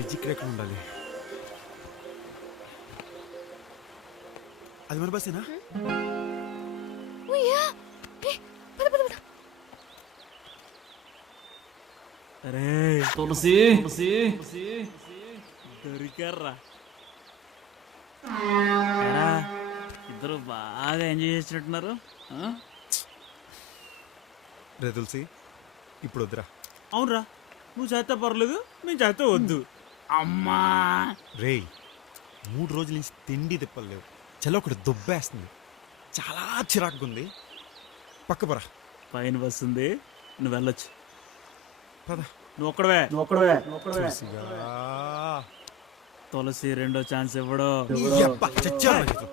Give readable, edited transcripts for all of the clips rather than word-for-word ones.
Bridge ఇక్కడ ఉండాలి. అది మన బస్సేనా? అరే తులసి దొరికారా? ఇద్దరు బాగా ఎంజాయ్ చేసినట్టున్నారు. రే తులసి, ఇప్పుడు వద్దురా. అవునరా, నువ్వు చేస్తే పర్లేదు, మేము చేస్తే వద్దు. అమ్మా రే, 3 రోజుల నుంచి తిండి తిప్పలేవు. చలో ఒకటి దుబ్బేస్తుంది, చాలా చిరాకుగా ఉంది. పక్క పరా. పైన వస్తుంది, నువ్వు వెళ్ళొచ్చు. పద. నువ్వు ఒక్కడవే. తులసిగా. తులసి రెండో ఛాన్స్ ఇవ్వడు. యబ్బా, చచ్చాను నాకు ఇట్లా.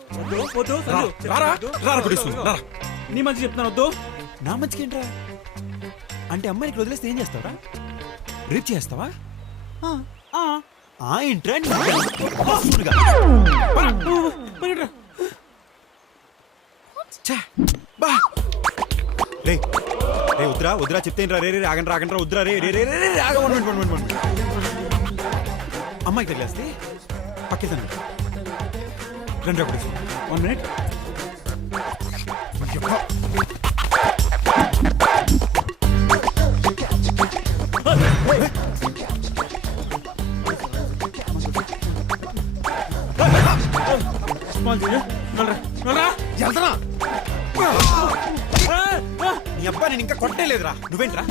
రారా కొట్టేస్తుంది, రారా. నీ మంచి చెప్తాను, వద్దు. నా మంచికి ఏంట్రా? అంటే అమ్మాయిని ఇక్కడ వదిలేస్తే ఏం చేస్తావరా? రేప్ చేస్తావా? ఏంట్రా రే రే వద్దురా వద్దురా చెప్తేంట్రా. రే రే ఆగండి రాగండ్రా, వద్దురా. రే రే రే రే అమ్మాయికి తగిలేస్తే పక్కేదండి. రండి అప్పుడు 1 minute. నీ అబ్బా నేను ఇంకా కొట్టలేదురా. నువ్వేంట్రా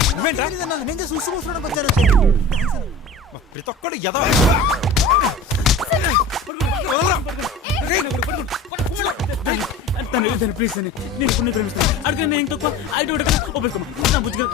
ప్రతి ఒక్కడు ఎదవ. ప్లీజ్ నేను ఇప్పుడు ప్రేమిస్తాను. అడిగిన నేను తక్కువ ఐదు ఒప్పుకోమా నా బుద్ధిగా.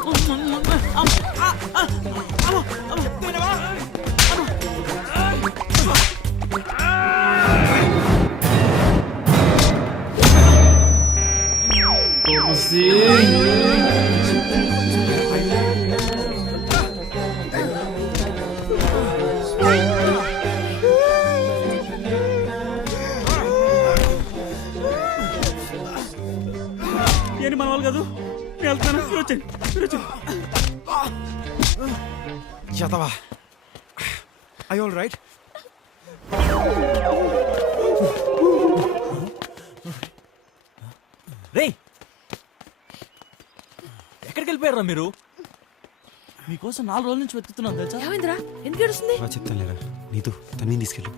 ఏంటి మన వాళ్ళు కాదు, నేను వెళ్తున్నాను. వచ్చండి. ఎదవా. I all right? రే, ఎక్కడికి వెళ్ళిపోయారా మీరు? మీకోసం 4 రోజుల నుంచి వెతుకుతున్నాను తెలుసా? ఎందుకు ఏడుస్తుంది? చెప్తాను లేరా. నీతో తనని తీసుకెళ్ళు.